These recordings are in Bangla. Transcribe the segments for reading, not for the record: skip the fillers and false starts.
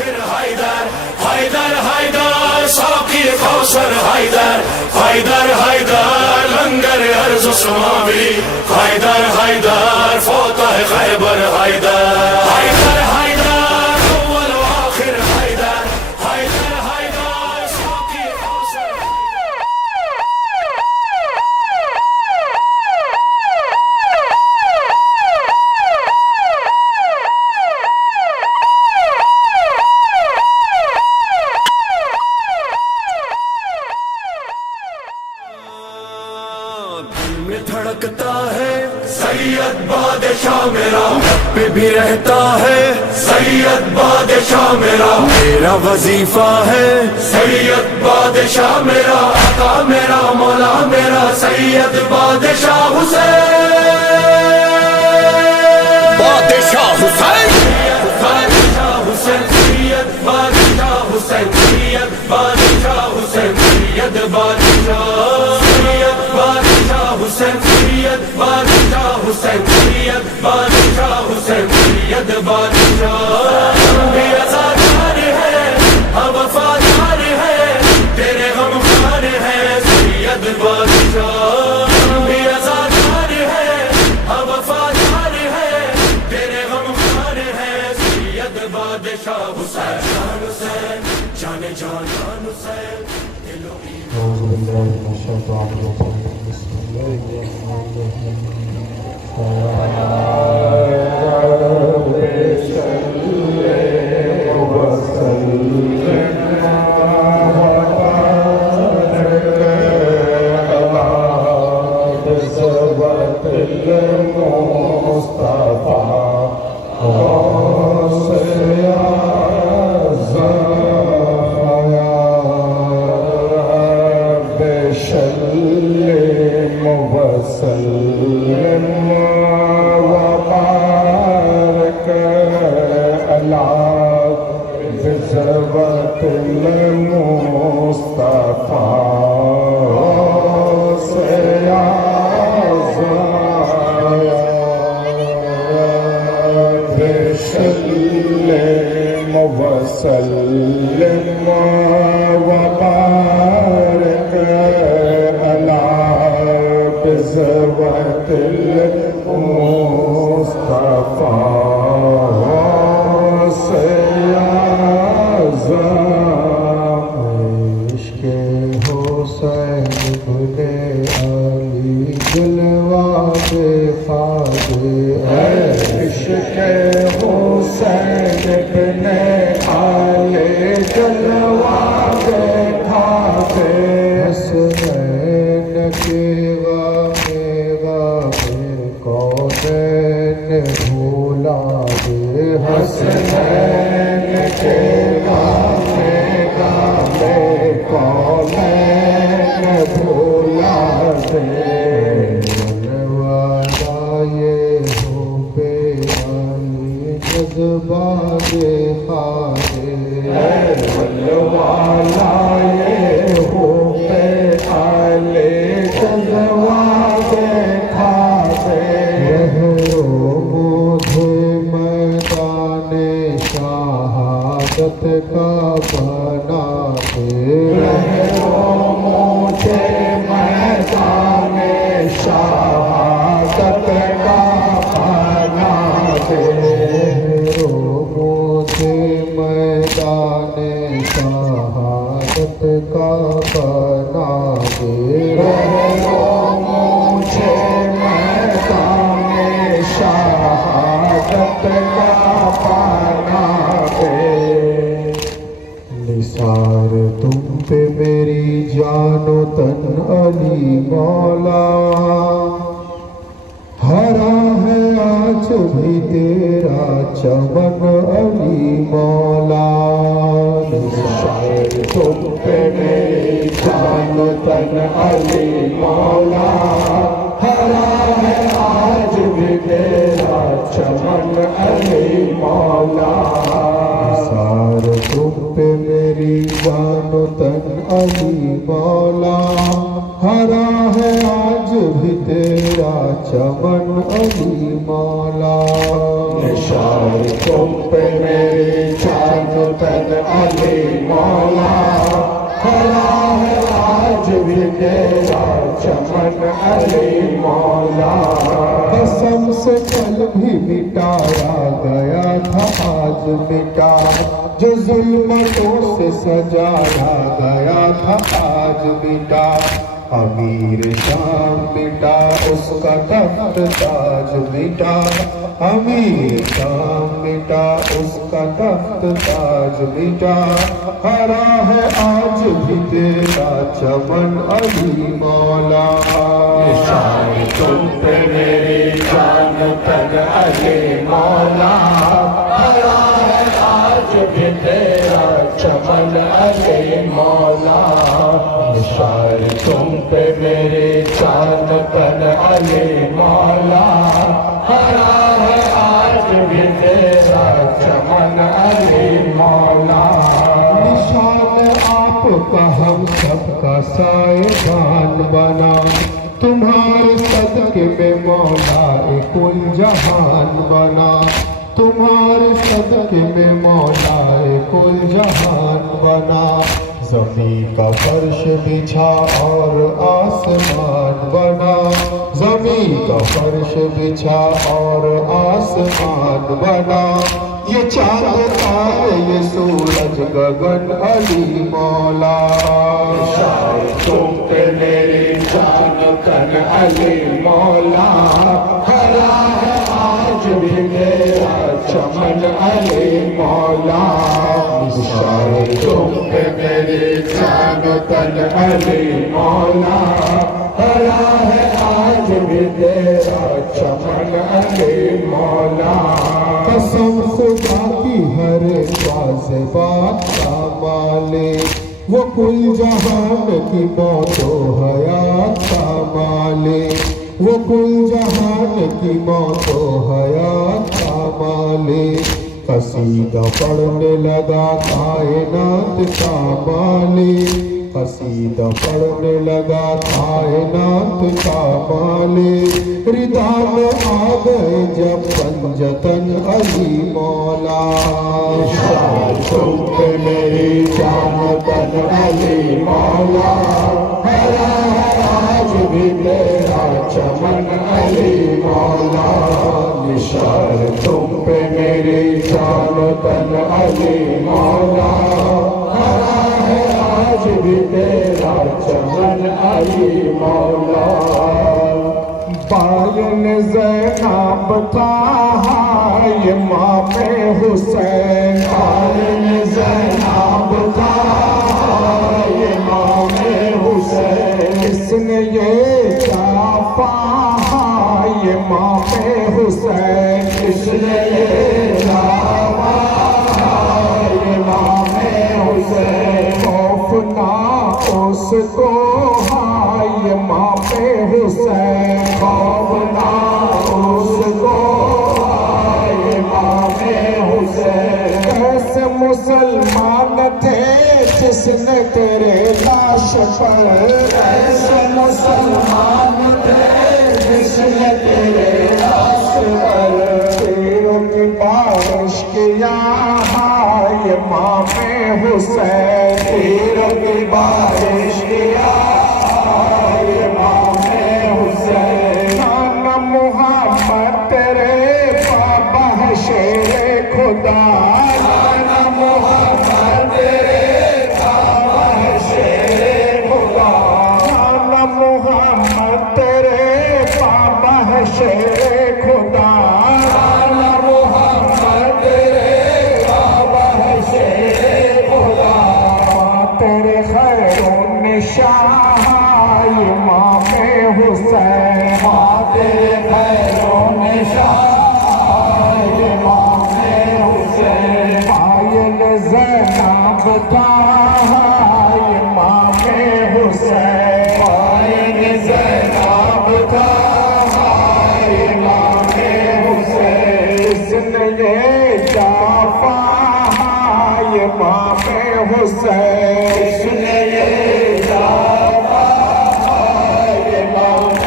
आखिर हैदर हैदर हैदर साकी कौसर हैदर हैदर हैदर लंगर अर्ज समावी हैदर हैदर फौतह खैबर हैदर हैदर हैदर अव्वल व आखिर हैदर हैदर हैदर साकी कौसर में धड़कता है सैयद बादशाह मेरा पे भी रहता है सैयद बादशाह मेरा वजीफा है सैयद बादशाह मेरा आका मेरा मौला मेरा सैयद बादशाह हुसैन बादशाह हुसैन बादशाह हुसैन सैयद बादशाह हुसैन सैयद बादशाह हुसैन सैयद बादशाह हुसैन सैयद बादशाह हुसैन सैयद बादशाह हुसैन सैयद बादशाह भी आज़ादार है हम वफादार है तेरे गमखार है सैयद बादशाह भी आज़ादार है हम वफादार है तेरे गमखार है सैयद बादशाह हुसैन हुसैन जाने जान हुसैन أعوذ بالله من الشيطان الرجيم بسم الله الرحمن الرحيم وسلم وبارك على بذرة المصطفى عشق حسین بنے علی جلوہ خواجہ عشق حسین بنے علی جلوہ خواجہ حسین کے کونین بھولا دے حسین کے کونین بھولا دے والا یہ ہو بے علی جذبات خواجہ والا یہ ہو بے علی جذبات خواجہ مجھے میدان شہادت کا بنا دے مجھے میدان شہادت کا بنا دے مجھے میدان شہادت کا بنا دے مجھے میدان شہادت کا بنا دے نثار تم پہ میری جان و تن علی مولا ہرا ہے آج بھی تیرا چمن علی مولا نثار تم پہ میری جان و تن علی مولا ہرا ہے آج بھی تیرا چمن علی مولا نثار تم پہ میری جان و تن علی مولا ہرا ہے آج بھی تیرا چمن علی مولا نثار تم پہ میری جان و तन अली मौला खड़ा है आज भी तेरा चमन अली मौला कसम से कल भी मिटाया गया था आज मिटा जो जुल्मतों से सजाया गया था आज मिटा अमीर शाम मिटा उसका तख्त ताज मिटा अमीर शाम मिटा उसका तख्त ताज मिटा हरा है आज भी तेरा चमन अली मौला निशान तुम पे मेरी जान तन अली मौला हरा है आज भी तेरा चमन अली मौला निशान तुम पे मेरी जान तन अली मौला हरा है आज भी तेरा चमन अली मौला निशान आपका हम सबका साएबान बना तुम्हारे सदके में मौला कुल जहान बना तुम्हारे सदके में मौला कुल जहान बना ज़मीं का फर्श बिछा और आसमान बना ज़मीं का फर्श बिछा और आसमान बना ये चांद तारे ये सूरज गगन अली मौला निशान तुम पे मेरी जान तन अली मौला हरा है आज भी तेरा चमन अली मौला निशान तुम पे मेरी जान तन अली मौला हरा है आज भी तेरा चमन अली मौला कसम खुदा की हर बात का मालिक वो कुल जहान की मौतो हयात का मालिक वो कुल जहान की मौतो हयात का मालिक कसीदा पढ़ने लगा कायनात का मालिक कसीदा पढ़ने लगा कायनात का मालिक रिदा में आ गए जब पंजतन अली मौला निशान तुम पे मेरी जान तन अली मौला हरा है आज भी तेरा चमन अली मौला निशान तुम पे मेरी जान तन अली मौला हरा है आज भी तेरा चमन अली मौला बायन ज़ैनब था ये इमाम हुसैन बायन ज़ैनब था ये इमाम हुसैन इसने ये चापा ये इमाम हुसैन इसने ये चापा ये इमाम हुसैन खौफ ना उसको ये इमाम हुसैन खौफ ना उसको ये इमाम हुसैन कैसे मुसलमान थे जिसने तेरे लाश पर ऐसे मुसलमान थे जिसने तेरे लाश पर तीरों की बारिश किया ये इमाम हुसैन तीरों की बारिश किया ये इमाम हुसैन नाना मुहम्मद तेरे बाबा है शेर खुदा नाना मुहम्मद तेरे बाबा है शेर खुदा नाना मुहम्मद तेरे बाबा है शेर खुदा नाना मुहम्मद तेरे बाबा है शेर खुदा तेरे खैरों निशाह इमाम हुसैन तेरे खैरों निशान इमाम हुसैन पायल ज़ैनब था इमाम हुसैन पायल ज़ैनब था इमाम हुसैन इसने ये जाफा इमाम हुसैन इसने ये जापा इमाम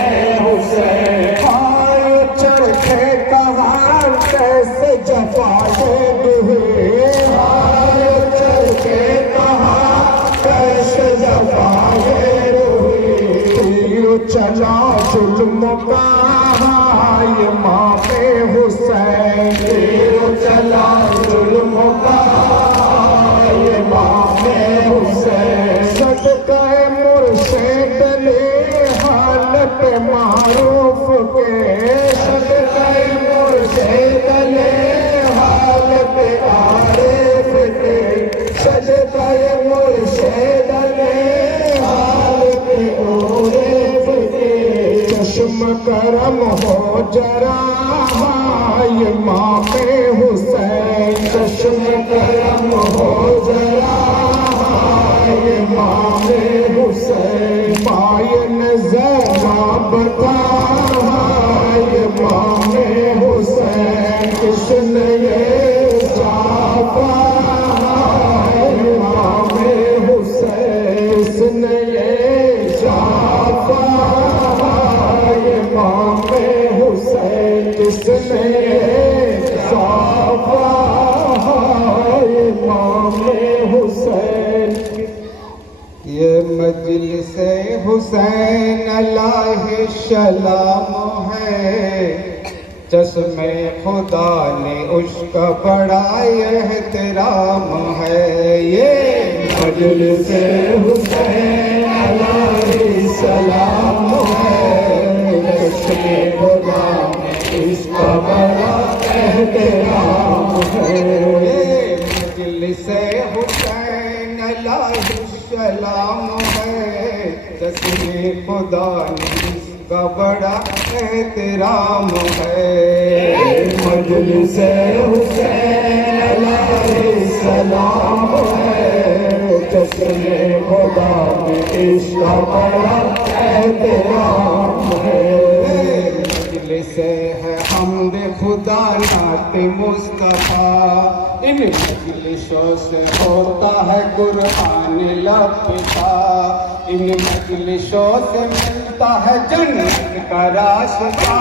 हुसैन आए चरखे कहार कैसे जफाए हुए आए کرم ہو جرا امام حسین چشم کرم ہو جرا امام حسین پائن زینب بتا امام حسین کس نے یہ چھاپا امام حسین کس نے یہ چھاپا امام حسین کس نے یہ چھاپا امام حسین یہ مجلس حسین علیہ السلام ہے چشم خدا نے اس کا بڑا احترام ہے یہ مجلس حسین علیہ السلام ہے چشم خدا نے اس کا بڑا احترام ہے یہ مجلس حسین علیہ السلام ہے چشم خدا نے اس کا بڑا احترام ہے مجلس حسین علیہ السلام ہے چشم خدا میں اس کا بڑا احترام ہے مجلس ہے حمد خدا نعت مصطفیٰ ان مجلسوں سے ہوتا ہے قرآن لپتا ان مجلسوں سے ملتا ہے جنت کا راستہ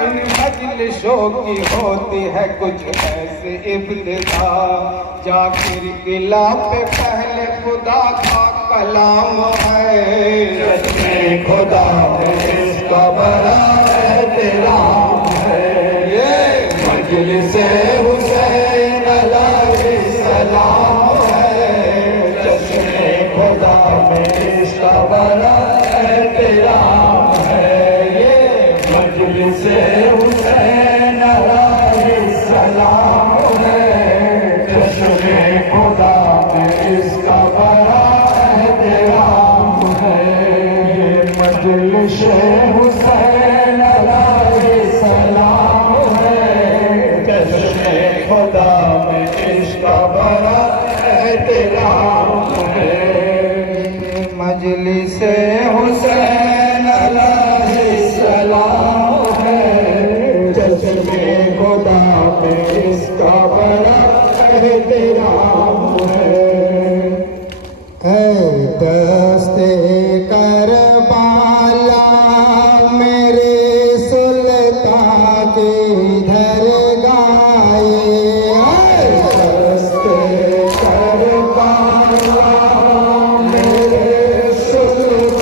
ان مجلسوں کی ہوتی ہے کچھ ایسے ابتدا جاکر قلعہ پہ پہلے خدا کا کلام ہے چشم خدا میں اس کا بڑا احترام ہے یہ مجلس حسین علیہ السلام ہے چشم خدا میں اس کا بڑا احترام ہے یہ مجلس حسین علیہ السلام ہے چشم خدا میں اس کا بڑا احترام ہے یہ مجلس حسین علیہ السلام ہے چشم خدا میں اس کا بڑا احترام ہے مجلس حسین علیہ السلام ہے چشم خدا میں اس کا بڑا احترام ہے اے دست کربلا میرے سلطان کی درگاہ اے دست کربلا میرے سلطان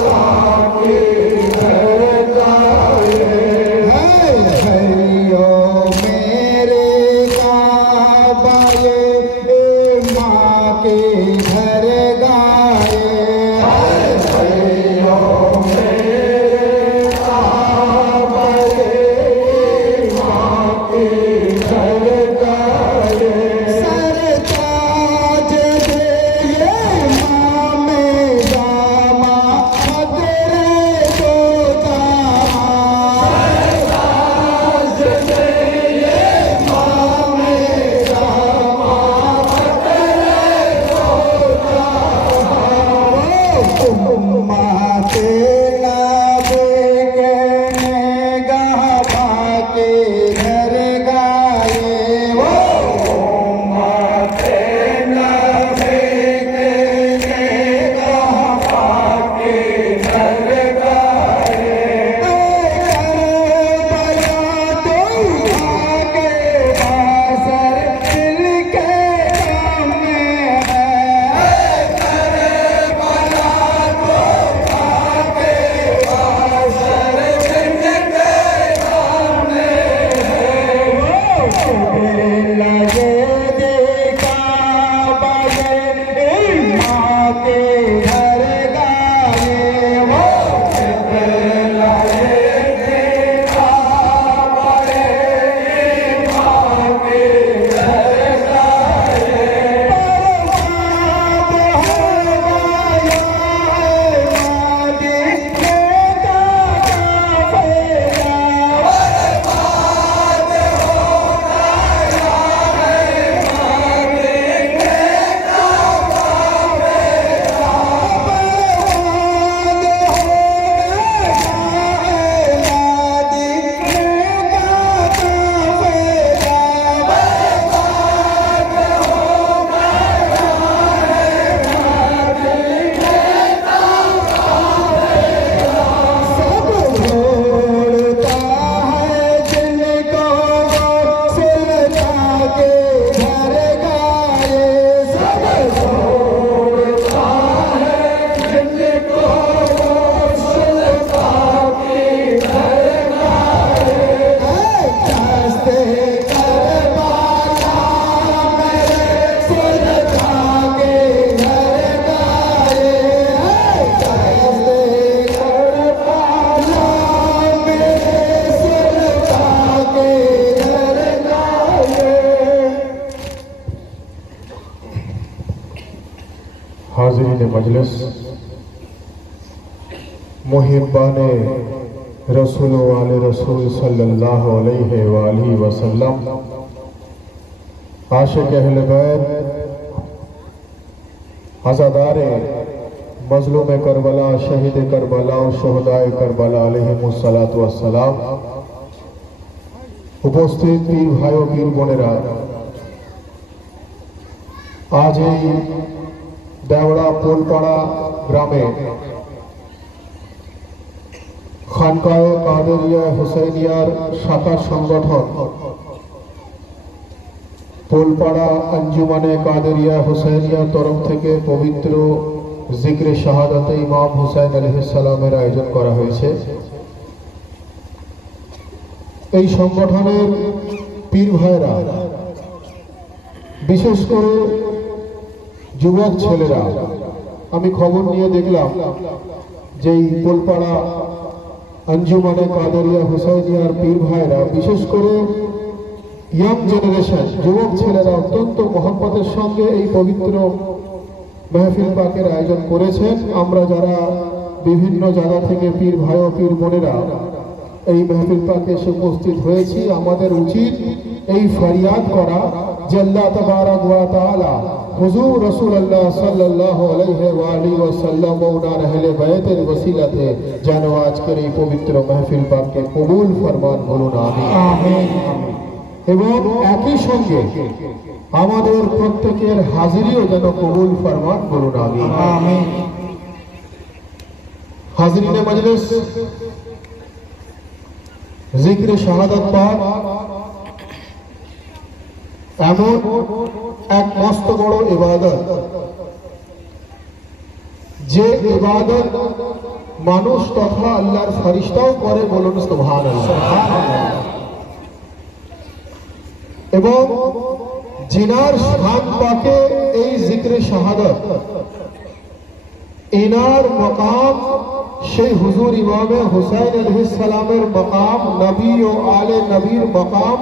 हाज़रीन मजलिस, मुहिब्बाने रसूल वाले रसूल सल्लल्लाहु अलैहि वसल्लम, आशिक अहले बैत, अज़ादारे मज़लूम करबला, शहीद करबला और शहदाए करबला अलैहिमुस्सलातु वस्सलाम, उपस्थित पीर भाइयों पीर बोनेरा, आज এই দেওড়া পোলপাড়া গ্রামে খানকায়ে কাদেরিয়া হুসাইনিয়ার শাখা সংগঠন পোলপাড়া আঞ্জুমানে কাদেরিয়া হুসাইনিয়ার তরফ থেকে পবিত্র জিকরে শাহাদাতে ইমাম হুসাইন আলাইহিস সালামের আয়োজন করা হয়েছে। এই সংগঠনের পীর ভাইরা, বিশেষ করে যুবক ছেলেরা, আমি খবর নিয়ে দেখলাম যে এই পোলপাড়া আঞ্জুমানে কাদেরিয়া হুসাইনিয়ার পীর ভাইরা, বিশেষ করে ইয়াং জেনারেশন যুবক ছেলেরা অত্যন্ত মহব্বতের সঙ্গে এই পবিত্র মেহফিল পাকের আয়োজন করেছেন। আমরা যারা বিভিন্ন জায়গা থেকে পীর ভাই ও পীর বোনেরা এই মেহফিল পাকে এসে উপস্থিত হয়েছি, আমাদের উচিত এই ফরিয়াদ করা যে আল্লাহ তাবারাক ওয়া তাআলা হুজুর রাসূলুল্লাহ সাল্লাল্লাহু আলাইহি ওয়াসাল্লাম ও ওনার আহলে বাইতের ওসিলাতে যেন আজকের এই পবিত্র মেহফিল পাককে কবুল ফরমান, বলুন আমিন। এবং একই সঙ্গে আমাদের প্রত্যেকের হাজিরিও যেন কবুল ফরমান, বলুন আমিন। হাজিরিনে মজলিস, জিকরে শাহাদাত পাক এমন এক মস্ত বড় ইবাদত, যে ইবাদত মানুষ তথা আল্লাহর ফেরেশতাও করে, বলুন সুবহানাল্লাহ। এবং জিনার শান পাকে এই জিকরে শাহাদাত, এনার মকাম সেই হুজুর ইমামে হুসাইন আলাইহিস সালামের মকাম, নবী ও আলে নবীর মকাম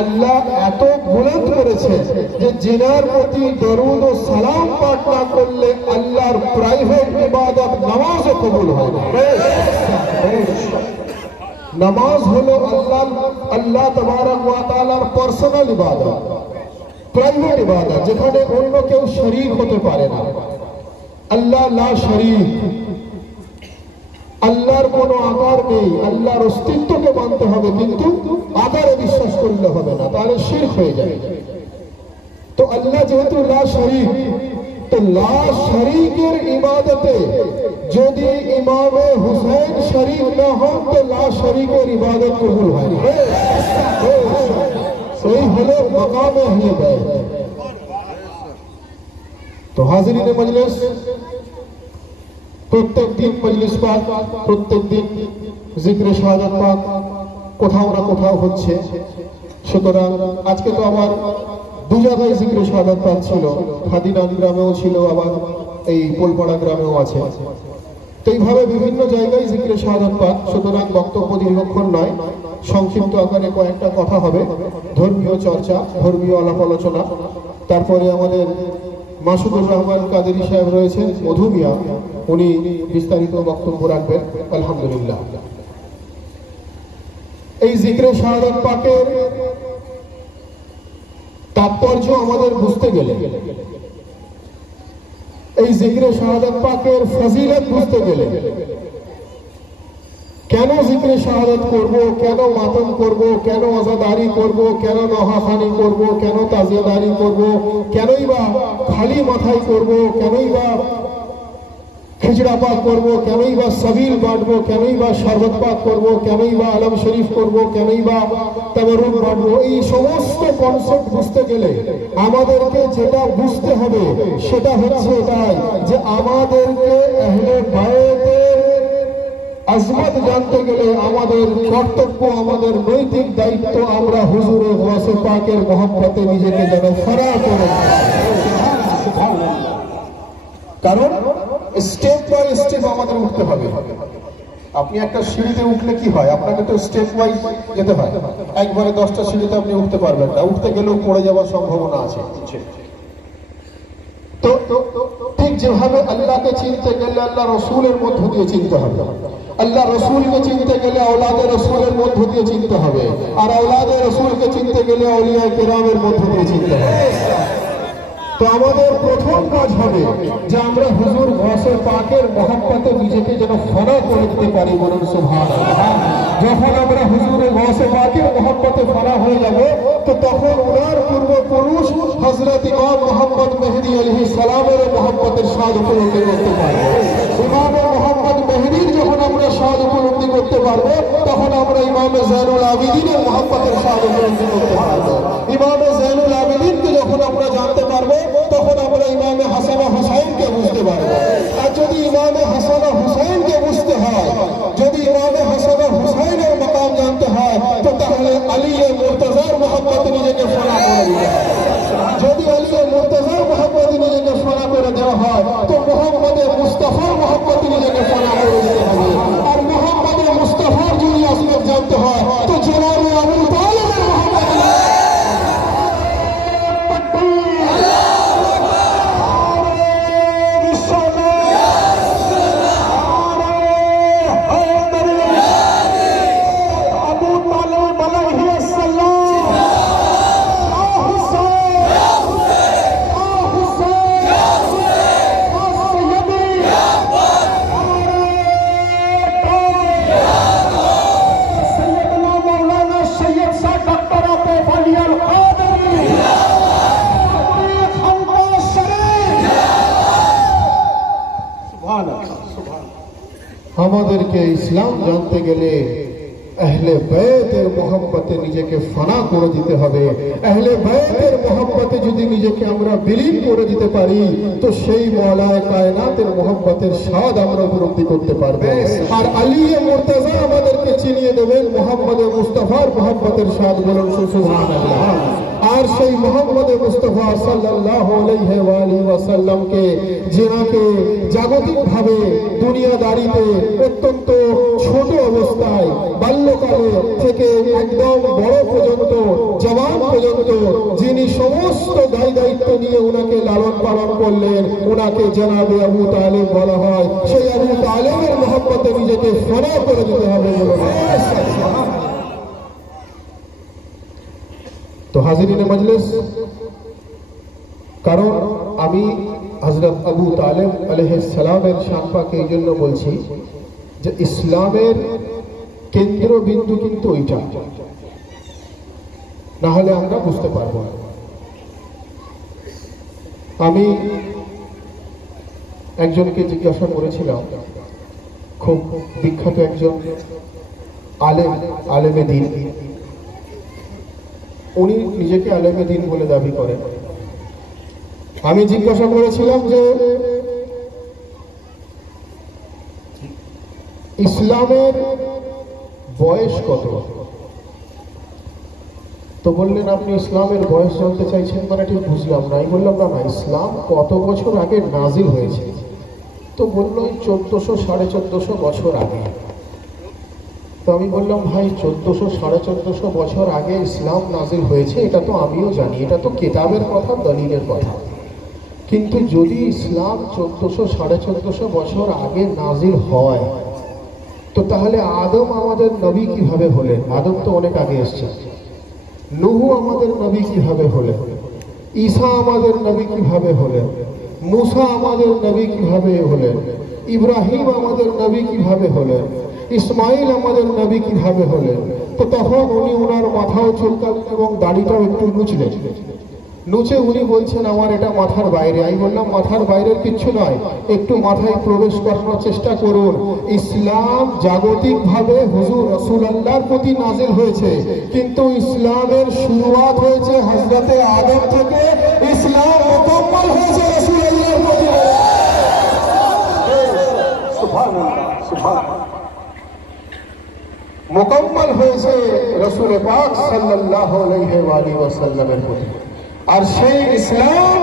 আল্লাহ এত বুলন্দ করেছে যে জিনার প্রতি দরুদ ও সালাম পাঠ না করলে আল্লাহর প্রাইভেট ইবাদত নামাজও কবুল হয় না। নামাজ হলো আল্লাহ তাবারাক ওয়া তাআলার পার্সোনাল ইবাদত, প্রাইভেট ইবাদত, যেখানে অন্য কেউ শরীক হতে পারে না। আল্লাহ লা শরীক, আল্লাহর কোনো আকার নেই, আল্লাহর অস্তিত্বকে মানতে হবে, কিন্তু আকারে বিশ্বাস করলে হবে না, তাহলে শিরক হয়ে যাবে। তো আল্লাহ যেহেতু লা শরীক, তো লা শরীকের ইবাদতে যদি ইমামে হুসাইন শরীক না হন তো লা শরীকের ইবাদত কবুল হয় না। এই হলো মাকামে আহলে বাইত। তো হাজিরিনে মজলিস, প্রত্যেক দিন মজলিস পাক, প্রত্যেক দিন জিকরে শাহাদাত পাক কোথাও না কোথাও হচ্ছে। সুতরাং আজকে তো আমার দু জায়গায় জিকরে শাহাদাত পাক ছিল, খাদিনান গ্রামেও ছিল, আবার এই পোলপাড়া গ্রামেও আছে। তো এইভাবে বিভিন্ন জায়গায় জিকরে শাহাদাত পাক। সুতরাং বক্তব্য দীর্ঘক্ষণ নয়, সংক্ষিপ্ত আকারে কয়েকটা কথা হবে, ধর্মীয় চর্চা, ধর্মীয় আলাপ আলোচনা। তারপরে আমাদের মাসুদুর রহমান কাদেরী সাহেব রয়েছেন, মধুমিয়া, উনি বিস্তারিত বক্তব্য রাখবেন আলহামদুলিল্লাহ। এই জিকরে শাহাদাত পাকের তাৎপর্য আমাদের বুঝতে গেলে, এই জিকরে শাহাদাত পাকের ফজিলত বুঝতে গেলে, কেন জিকরে শাহাদাত করব, কেন মাতম করব, কেন আযাদারি করব, কেন নহাখানি করব, কেন তাজিয়াদারি করব, কেনই বা খালি মাথায় করব, কেনই বা খিচড়া পাক করব, কেনই বা সাবিল বাঁটবো, কেনই বা শরবত পাক করব, কেনই বা আলম শরীফ করব, কেনই বা তাবারুক বাঁটবো, এই সমস্ত কনসেপ্ট বুঝতে গেলে আমাদেরকে যেটা বুঝতে হবে সেটা হচ্ছে এটাই যে আমাদেরকে আহলে বায়তের আজমত জানতে গেলে আমাদের কর্তব্য, আমাদের নৈতিক দায়িত্ব, আমরা হুজুরের ওয়াসে পাকের মহব্বতে নিজেকে যেন ফরা করে। কারণ স্টেপ বাই স্টেপ আমাদের উঠতে হবে। আপনি একটা সিঁড়িতে উঠলে কি হয়, আপনাকে তো স্টেপ ওয়াইজ যেতে হয়। একবারে 10টা সিঁড়িতে আপনি উঠতে পারবেন না, উঠতে গেলেও পড়ে যাওয়ার সম্ভাবনা আছে। তো ঠিক যেভাবে আল্লাহকে চিনতে গেলে আল্লাহ রসুলের মধ্য দিয়ে চিনতে হবে, আল্লাহ রসুলকে চিনতে গেলে আওলাদে রসুলের মধ্য দিয়ে চিনতে হবে, আর আওলাদে রসুলকে চিনতে গেলে আউলিয়া কেরামের মধ্য দিয়ে চিনতে হবে। তো আমাদের প্রথম কাজ হবে যে আমরা হুজুর গাউসে পাকের মহব্বতে নিজেকে যেন ফানা করে দিতে পারি। বলুন সুবহানাল্লাহ। যখন আমরা হুজুর গাউসে পাকের মহব্বতে ফানা হয়ে যাব, তো তখন ওনার পূর্বপুরুষ হযরত ইমাম মুহাম্মদ মেহদী আলাইহিস সালামের মহব্বতের স্বাদ উপলব্ধি করতে পারব। ইমাম মুহাম্মদ মেহদীর যখন আমরা স্বাদ উপলব্ধি করতে পারবো, তখন আমরা ইমাম যায়নুল আবিদিনের মহব্বতের স্বাদ উপলব্ধি করতে পারবো। ইমাম যায়নুল আবিদিনকে যখন আমরা জানতে পারবো, তখন আমরা ইমামে হাসান হুসাইনকে বুঝতে পারবো। আর যদি ইমামে হাসান হুসাইনকে বুঝতে হয়, যদি ইমামে হাসান হুসাইনের মাকাম জানতে হয়, তো তাহলে আলী মুর্তজার মহব্বতে নিজেকে ফানা করে দিতে হবে। যদি আলী মুর্তজার মহব্বতে নিজেকে ফানা করে দেওয়া হয়, তো মুহাম্মদে মুস্তাফার মহব্বতে নিজেকে ফানা করে দিতে হবে। আর মুহাম্মদে মুস্তাফার যদি আসমাত জানতে হয়, তো জনাবে আবু তালেবের মহব্বতে আমাদেরকে ইসলাম জানতে গেলে আহলে বায়তের মহব্বতে নিজেকে ফানা করে দিতে হবে। আহলে বায়তের মহব্বতে যদি নিজেকে আমরা বিলীন করে দিতে পারি, তো সেই মওলায়ে কায়নাতের মহব্বতের স্বাদ আমরা উপলব্ধি করতে পারবো। আর আলী মুর্তজা আমাদেরকে চিনিয়ে দেবেন মুহাম্মদ মুস্তাফার মহব্বতের স্বাদ। বলুন সুবহানাল্লাহ। আর সেই মুহাম্মদ মুস্তাফা সাল্লাল্লাহু আলাইহি ওয়া আলিহি ওয়াসাল্লামকে, যিনাকে জাগতিকভাবে দুনিয়াদারিতে অত্যন্ত ছোট অবস্থায় বাল্যকালে থেকে একদম বড় পর্যন্ত, জওয়ান পর্যন্ত, যিনি সমস্ত দায় দায়িত্ব নিয়ে উনাকে লালন পালন করলেন, উনাকে জনাবে আবু তালেব বলা হয়। সেই আবু তালেবের মহব্বতে নিজেকে ফানা করে দিতে হবে। তো হাজিরিনে মজলিস, কারণ আমি হযরত আবু তালেব আলাইহিস সালামের শান পাকে এই জন্য বলছি যে ইসলামের কেন্দ্রবিন্দু কিন্তু ওইটা, না হলে আমরা বুঝতে পারবো না। আমি একজনকে জিজ্ঞাসা করেছিলাম, খুব বিখ্যাত একজন আলেমে দ্বীন, উনি নিজেকে আলেমে দ্বীন বলে দাবি করেন। আমি জিজ্ঞাসা করেছিলাম যে ইসলামের বয়স কত? তো বললেন, আপনি ইসলামের বয়স জানতে চাইছেন, মানে ঠিক বুঝলাম না। আমি বললাম, না, ইসলাম কত বছর আগে নাজিল হয়েছে? তো বললো 1400 1450 বছর আগে। তো আমি বললাম, ভাই 1400 1450 বছর আগে ইসলাম নাজিল হয়েছে, এটা তো আমিও জানি, এটা তো কিতাবের কথা, দলিলের কথা। কিন্তু যদি ইসলাম 1400 1450 বছর আগে নাজিল হয়, তো তাহলে আদম আমাদের নবী কিভাবে হলেন? আদম তো অনেক আগে এসছে। নূহ আমাদের নবী কিভাবে হলেন? ঈসা আমাদের নবী কিভাবে হলেন? মুসা আমাদের নবী কিভাবে হলেন? ইব্রাহিম আমাদের নবী কিভাবে হলেন? ইসমাইল আমাদের নবী কিভাবে হলেন? তো তখন উনি ওনার মাথাও চুলকালেন এবং দাড়িটাও একটু নুচলেন। নুচে উনি বলছেন, আমার এটা মাথার বাইরে। আমি বললাম, মাথার বাইরের কিচ্ছু নয়, একটু মাথায় প্রবেশ করানোর চেষ্টা করুন। ইসলাম জাগতিকভাবে হুজুর রাসূলুল্লাহর প্রতি নাজিল হয়েছে, কিন্তু ইসলামের শুরুয়াত হয়েছে হযরতে আদম থেকে। ইসলাম মুকম্মল হয়েছে রাসূলুল্লাহর প্রতি। সুবহানাল্লাহ, সুবহানাল্লাহ। মুকম্মল হয়েছে রাসূল পাক সাল্লাল্লাহু আলাইহি ওয়া আলিহি ওয়াসাল্লামের প্রতি। আর সেই ইসলাম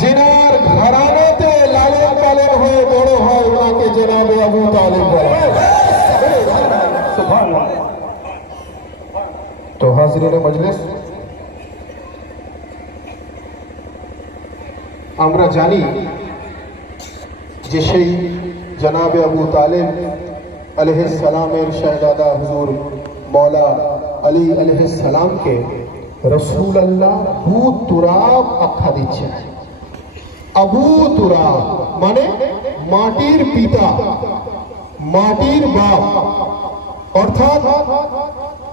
जिनार घरानेते लालन पालन হয়ে বড় হয় ওনাকে জনাবে আবু তালেব বলা হয়। সুবহানাল্লাহ। তো হাজিরিনে মজলিস, আমরা জানি যে সেই জনাবে আবু তালেব আলাইহিস সালামের শাহজাদা হুজুর মৌলা আলী আলাইহিস সালামকে রাসূলুল্লাহ আবু তুরাব আখ্যা দিচ্ছেন। আবু তুরাব মানে মাটির পিতা, মাটির বাপ, অর্থাৎ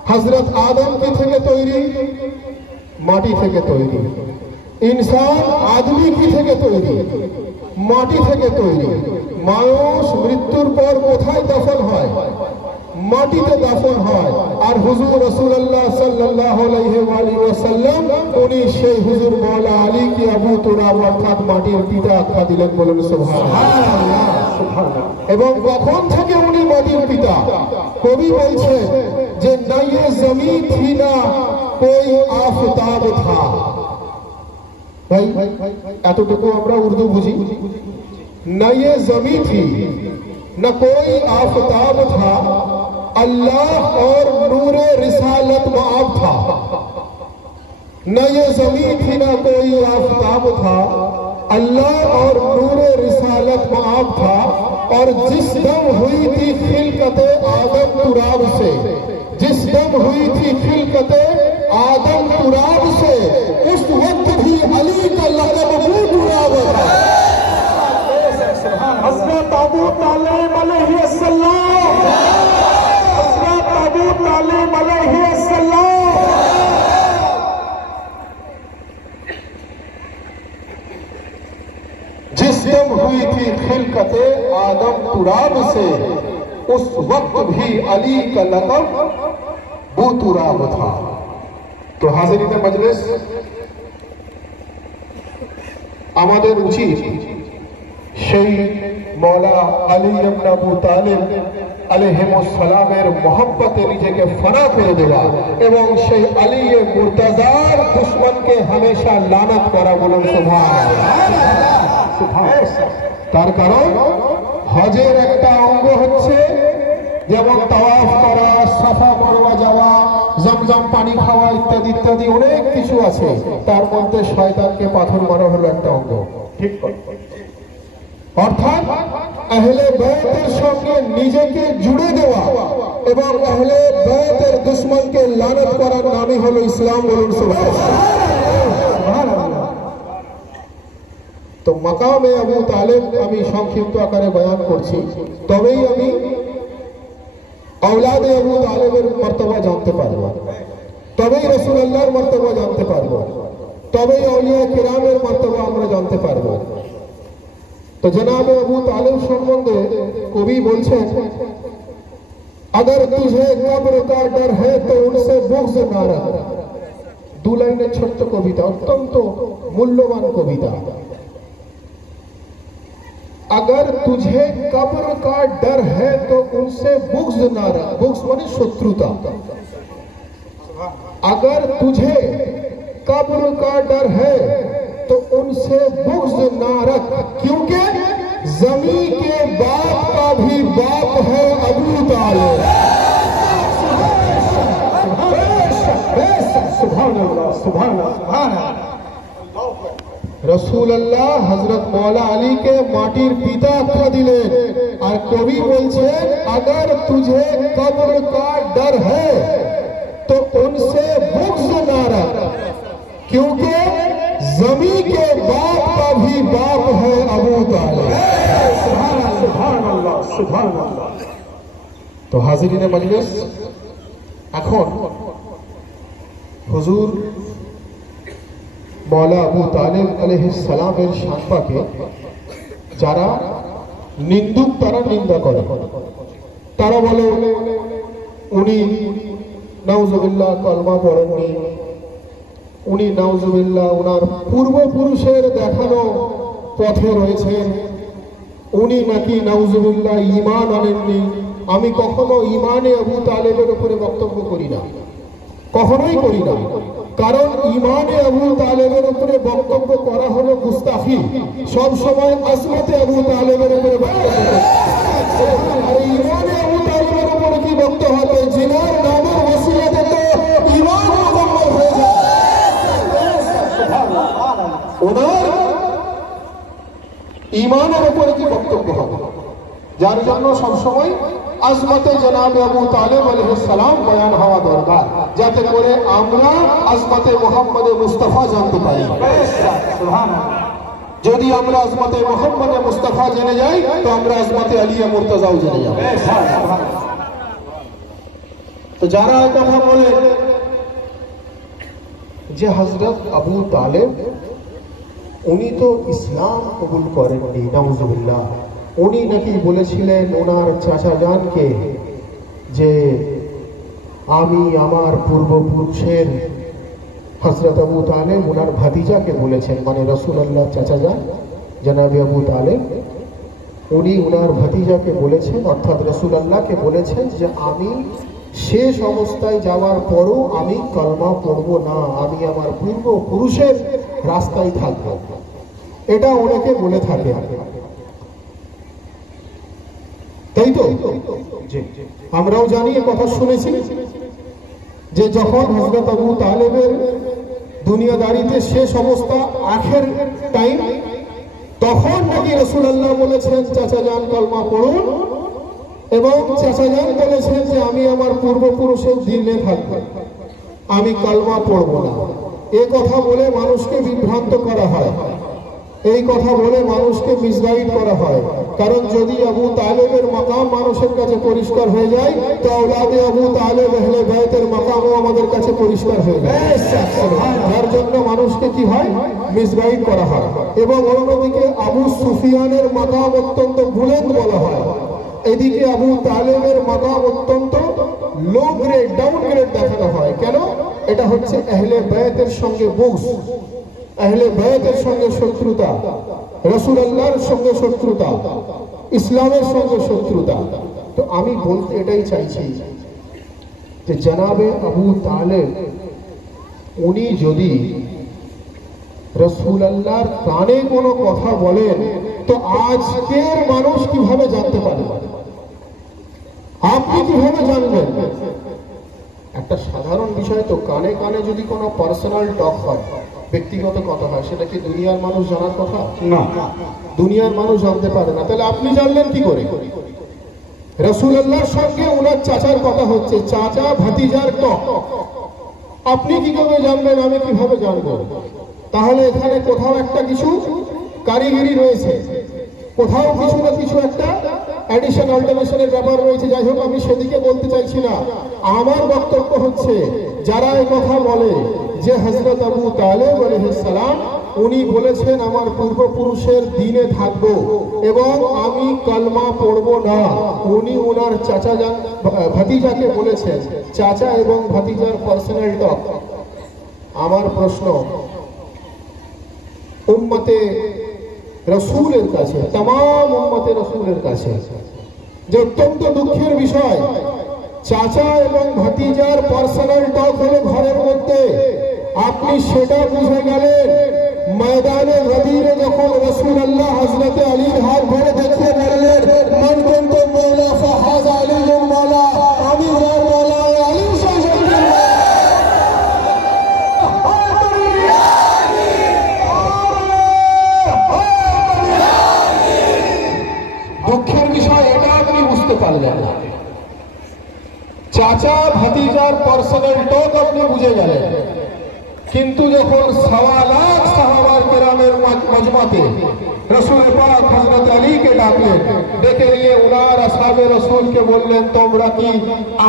হযরত আদম কি থেকে তৈরি? মাটি থেকে তৈরি। ইনসান আদমি কি থেকে তৈরি? মাটি থেকে তৈরি। মানুষ মৃত্যুর পর কোথায় দাফন হয়? মাটিতে দাফন হয়। আর হুজুর রাসূলুল্লাহ সাল্লাল্লাহু আলাইহি ওয়াসাল্লাম উনি সেই হুজুর মওলা আলীকে আবু তুরাব অর্থাৎ মাটির পিতা আখ্যা দিলেন। বলুন সুবহানাল্লাহ। এবং কখন থেকে উনি মাটির পিতা? কবি বলছে যে না ये जमीन थी ना कोई आफताब था। ভাই এতটুকু আমরা উর্দু বুঝি। না ये जमीन थी ना कोई आफताब था, अल्लाह और नूरे रिसालत माब था। न ये जमीन थी ना कोई आफताब था, अल्लाह और नूरे रिसालत माब था। और जिस दम हुई थी खिलकते आदम तुराब से, जिस दम हुई थी खिलकते आदम तुराब से, उस वक्त भी अली का लक़ब अबू तुराब था। हज़रत अबू तालिब अलैहिस्सलाम, हज़रत अबू तालिब अलैहिस्सलाम जिस दम हुई थी खिलकते आदम तुराब से, उस वक्त भी अली का लक़ब बू तुराब था। तो हाज़िरीन मजलिस, আমাদের উচিত সেই মওলা আলী ইবনে আবু তালিব আলাইহিস সালামের মহব্বতে নিজেকে ফানা করে দেওয়া এবং সেই আলী মুর্তজার দুশমনকে হামেশা লানত করা। বলুন সুবহানাল্লাহ। তার কারণ হজের একটা অঙ্গ হচ্ছে যেমন তাওয়াফ করা, সাফা মারওয়া যাওয়া, জমজম পানি খাওয়া ইত্যাদি ইত্যাদি অনেক কিছু আছে। তার মধ্যে শয়তানকে পাথর মারা হলো একটা অঙ্গ। ঠিক অর্থাৎ আহলে বাইতের সঙ্গে নিজেকে জুড়ে দেওয়া এবং আহলে বাইতের দুশমনকে লানত করার নামই হলো ইসলাম। বলুন সুবহানাল্লাহ। তো মাকামে আবু তালেব আমি সংক্ষিপ্ত আকারে বয়ান করছি, তবেই আমি औलाद আবু তালেবের মর্তবা জানতে পারব, তবেই রাসূলুল্লাহর মর্তবা জানতে পারব, তবেই আউলিয়া কিরামের মর্তবা আমরা জানতে পারব। তো জনাব আবু তালেব সম্বন্ধে কবি বলছেন, अगर तुझे कब्र का डर है तो उनसे बुग़्ज़ ना रख। दो लाइনের ছোট্ট কবিতা, অত্যন্ত মূল্যবান কবিতা। अगर तुझे कब्र का डर है तो उनसे बुग़्ज़ ना रख। बुग़्ज़ माने शत्रुता। अगर तुझे कब्र का डर है तो उनसे बुग़्ज़ ना रख, क्योंकि ज़मीन के बाप का भी बाप है अबू तालिब। सुभानअल्लाह, सुभानअल्लाह। রাসূলুল্লাহ হযরত মওলা আলীকে মাটির পিতা আখ্যা দিলেন। আর কবি বলছেন, अगर तुझे कब्र का डर है तो उनसे बुग़्ज़ ना रख, क्योंकि ज़मीन के बाप का भी बाप है अबू तालिब। सुभानअल्लाह, सुभानअल्लाह। तो हाज़िरीने मजलिस, এখন হুজুর মওলা আবু তালিব আলাইহিস সালামের শানপাকে যারা নিন্দুক তারা নিন্দা করে। তারা বলে উনি নাউজুবিল্লাহ কলমা পড়েননি, উনি নাউজুবিল্লাহ ওনার পূর্বপুরুষের দেখানো পথে রয়েছেন, উনি নাকি নাউজুবিল্লাহ ঈমান আনেননি। আমি কখনো ঈমানে আবু তালেবের উপরে বক্তব্য করি না, কখনোই করি না। কারণ ঈমানে আবু তালেবের উপরে বক্তব্য করা হলো গুস্তাখি। সব সময় আজমতে আবু তালেবের উপরে বক্তব্য করা। আর ঈমানে আবু তালেবের উপরে কি বক্তব্য হবে? জিনার নামের ওসিলাতে তো ঈমান মুকম্মল হয়ে যায়। ওনার ইমানের উপরে কি বক্তব্য হবে, যার জন্য সবসময় আজমতে জনাবে আবু তালেব আলাইহিস সালাম বয়ান হওয়া দরকার, যাতে করে আমরা আজমতে মুহাম্মদে মুস্তাফা জানতে পারি। যদি আমরা আজমতে মুহাম্মদে মুস্তাফা জেনে যাই তো আমরা আজমতে আলিয়া মুর্তজাও জেনে যাব। তো যারা কথা বলে যে হযরত আবু তালেব উনি তো ইসলাম কবুল করেননি, নাউজুবিল্লাহ, উনি নাকি বলেছিলেন ওনার চাচা জানকে যে আমি আমার পূর্বপুরুষের, হযরত আবু তালেব ওনার ভাতিজাকে বলেছেন, মানে রাসূলুল্লাহ চাচা যান জনাবে আবু তালেব, উনি ওনার ভাতিজাকে বলেছেন অর্থাৎ রাসূলুল্লাহকে বলেছেন যে আমি শেষ অবস্থায় যাওয়ার পরও আমি কলমা পড়ব না, আমি আমার পূর্বপুরুষের রাস্তায় থাকবো, এটা অনেকে বলে থাকে, তাই তো? আমরাও জানি, কথা শুনেছি যে যখন হযরত আবু তালেবের দুনিয়াদারিতে শেষ অবস্থা, আখের টাইম, তখন নাকি রাসূলুল্লাহ বলেছেন চাচা যান কলমা পড়ুন, এবং চাচা যান বলেছেন যে আমি আমার পূর্বপুরুষের দিনে থাকবো, আমি কলমা পড়ব না। এই কথা বলে মানুষকে বিভ্রান্ত করা হয়, এই কথা বলে মানুষকে মিসগাইড করা হয়, কারণ যদি আবু তালেবের মাকাম মানুষের কাছে পরিষ্কার হয়ে যায় তো আওলাদে আবু তালেব আহলে বাইতের মাকামও আমাদের কাছে পরিষ্কার হয়ে যায়। তার জন্য মানুষকে কি হয়, মিসগাইড করা হয়, এবং অন্যদিকে আবু সুফিয়ানের মাকাম অত্যন্ত বুলন্দ বলা হয়, এদিকে আবু তালেবের মাকাম অত্যন্ত লো গ্রেড, ডাউন গ্রেড দেখানো হয়। কেন? এটা হচ্ছে আহলে বাইতের সঙ্গে বুগস, আহলে বাইতের সঙ্গে শত্রুতা, রাসূলুল্লাহর সঙ্গে শত্রুতা, ইসলামের সঙ্গে শত্রুতা। তো আমি বলতে এটাই চাইছি যে জনাবে আবু তালেব উনি যদি রাসূলুল্লাহর কানে কোনো কথা বলেন তো আজকের মানুষ কিভাবে জানতে পারবে? আপনি কিভাবে জানবেন? একটা সাধারণ বিষয় তো, কানে কানে যদি কোনো পার্সোনাল টক হয়, ব্যক্তিগত কথা হয়, সেটা কি দুনিয়ার মানুষ জানার কথা? না, দুনিয়ার মানুষ জানতে পারে না। তাহলে আপনি জানলেন কি করে? রাসূলুল্লাহর সঙ্গে ওনার চাচার কথা হচ্ছে, চাচা ভাতিজার টক, আপনি কিভাবে জানবেন? আমি কিভাবে জানবো? তাহলে এখানে কোথাও একটা কিছু কারিগরি রয়েছে, কোথাও কিছু না কিছু একটা অ্যাডিশন অল্টারনেশনের ব্যাপার রয়েছে। যাই হোক, আমি সেদিকে বলতে চাইছি না। আমার বক্তব্য হচ্ছে, যারা এই কথা বলে যে হযরত আবু তালেব আলাইহিস সালাম উনি বলেছেন আমার পূর্বপুরুষের দিনে থাকবো এবং আমি কলমা পড়ব না, উনি ওনার চাচা যান ভাতিজাকে বলেছেন, চাচা এবং ভাতিজার পার্সোনাল টক। আমার প্রশ্ন উম্মতে রাসূলের কাছে, तमाम উম্মতে রাসূলের কাছে, যে অত্যন্ত দুঃখের বিষয়, চাচা এবং ভাতিজার পার্সোনাল টক হলো ঘরের মধ্যে, আপনি সেটা বুঝে গেলেন ময়দানে গদিরে যখন রাসূলুল্লাহ হযরত আলীর হাত ধরে দেখিয়ে বললেন মান কুনতু মাওলা ফাহাযা আলীয়ুল মাওলা, আমি যার মাওলা আলী দুঃখের বিষয় এটা আপনি বুঝতে পারলেন না। চাচা ভাতিজার পার্সোনাল টক আপনি বুঝে গেলেন, কিন্তু যখন 1.25 লাখ সাহাবার কেরামের মজমাতে রাসূল পাক হযরত আলীকে ডাকলেন, ডেকে নিয়ে ওনার আসহাবে রাসূলকে বললেন তোমরা কি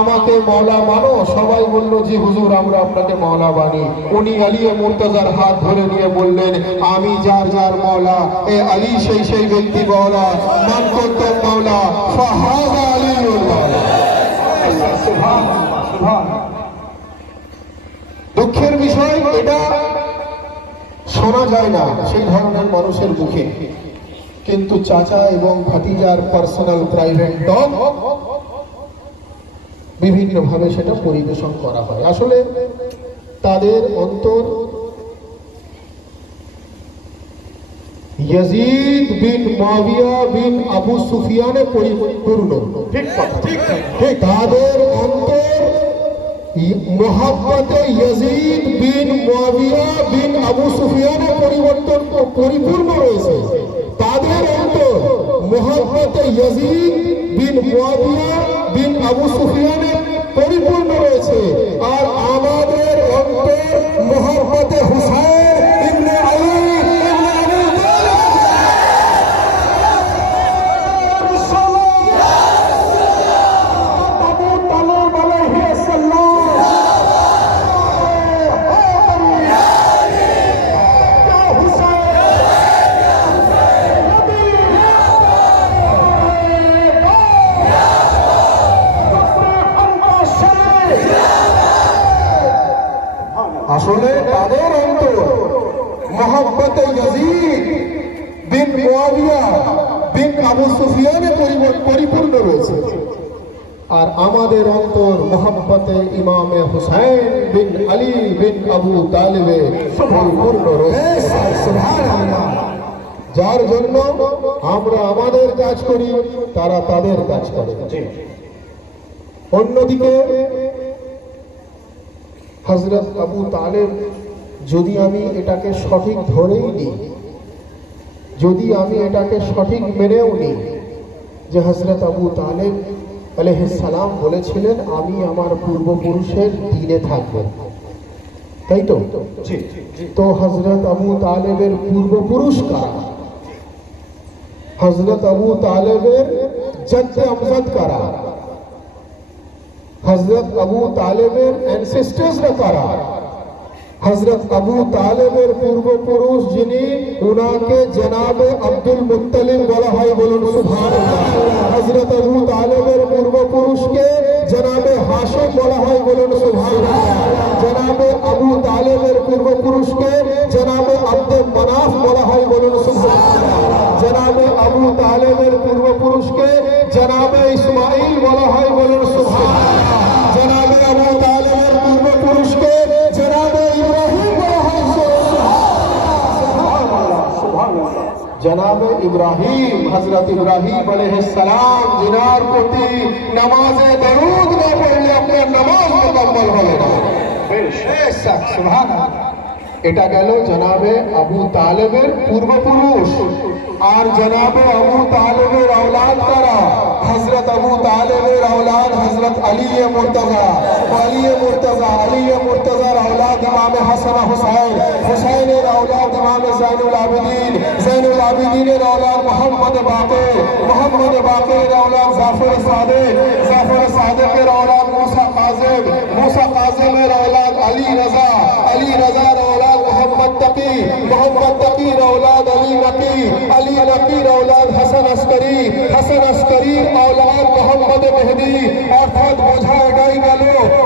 আমাকে মাওলা মানো? সবাই বলল জি হুজুর, আমরা আপনাকে মাওলা মানি। উনি আলী মুর্তজার হাত ধরে নিয়ে বললেন আমি যার যার মাওলা, এ আলী সেই ব্যক্তি মাওলা, মান কুনতু মাওলা ফাহাযা আলীউল মাওলা। সুবহানাল্লাহ, সুবহানাল্লাহ। দুঃখের বিষয় এটা শোনা যায় না সেই ধরনের মানুষের মুখে, কিন্তু চাচা এবং ভাতিজার পার্সোনাল প্রাইভেট টক বিভিন্ন ভাবে সেটা পরিবেশন করা হয়। আসলে তাদের অন্তর ইয়াজিদ বিন মুয়াবিয়া বিন আবু সুফিয়ানে পরিপূর্ণ। ঠিক কথা, ঠিক ঠিক। তাদের অন্তর মোহাব্বতে ইয়াজিদ বিন মুয়াবিয়া বিন আবু সুফিয়ানের পরিবর্তন পরিপূর্ণ রয়েছে। তাদের অন্তর মুহাব্বতে ইয়াজিদ বিন মুয়াবিয়া বিন আবু সুফিয়ানে পরিপূর্ণ রয়েছে, আর আমাদের অন্তর মুহাব্বতে হুসাইন ইবনে আলী ইবনে আবু আসলে তাদের অন্তর মুহাব্বতে ইয়াজিদ বিন মুয়াবিয়া বিন আবু সুফিয়ানে পরিপূর্ণ রয়েছে, আর আমাদের অন্তর মুহাব্বতে ইমামে হুসাইন বিন আলী বিন আবু তালিবে পরিপূর্ণ রয়েছে। সুবহানাল্লাহ। যার জন্য আমরা আমাদের কাজ করি, তারা তাদের কাজ করে। অন্যদিকে হযরত আবু তালেব, যদি আমি এটাকে সঠিক ধরেই নিই, যদি আমি এটাকে সঠিক মেনেও নিই যে হযরত আবু তালেব আলাইহিস সালাম বলেছিলেন আমি আমার পূর্বপুরুষের দ্বীনে থাকব, তাই তো? তো হযরত আবু তালেবের পূর্বপুরুষ কারা? হযরত আবু তালেবের জাদ্দে আমজাদ কারা? হযরত আবু তালেবের অ্যানসেস্টরসরা কারা? হযরত আবু তালেবের পূর্বপুরুষ যিনি, উনাকে জনাবে আব্দুল মুত্তালিব বলা হয়, বলুন সুবহানাল্লাহ। হযরত আবু তালেবের পূর্বপুরুষকে জনাবে হাশিম বলা হয়, বলুন সুবহানাল্লাহ। জনাবে আবু তালেবের পূর্বপুরুষকে জনাবে আব্দে মানাফ বলা হয়, বলুন সুবহানাল্লাহ। জনাবে আবু তালেবের পূর্বপুরুষকে জনাবে ইসমাঈল বলা হয়, বলুন সুবহানাল্লাহ। জনাবে আবু তালেবের পূর্বপুরুষকে জনাবে ইব্রাহিম বলা হয়, সুবহানাল্লাহ। জনাবে ইব্রাহিম, হযরত ইব্রাহিম আলাইহিস সালাম, জিনার প্রতি নামাজে দরুদ না পড়লে আপনার নামাজ মুকম্মল হবে না। বেশক, সুবহানাল্লাহ। এটা গেল জনাবে আবু তালেবের পূর্বপুরুষ। আর জনাবে আবু তালেবের औलाद কারা? হযরত আবু তালেবের औलाद হযরত আলী মুর্তজা, আলী মুর্তজার औलाद ইমামে হাসান হুসাইন, হুসাইনের औलाद ইমামে জাইনুল আবেদিন, জাইনুল আবেদিনের औलाद মুহাম্মদ বাকির, মুহাম্মদ বাকিরের औलाद জাফর সাদেক, জাফর সাদেকের औलाद মুসা কাজিম, মুসা কাজিমের औलाद আলী রাজা, আলী রাজার औलाद মোহাম্মদ তাকি, মোহাম্মদ তাকির औलाद আলী নকি, আলী নকির औलाद হাসান আসকারি, হাসান আসকারির औलाद মোহাম্মদ মেহেদি। অর্থাৎ বোঝা এটাই গেল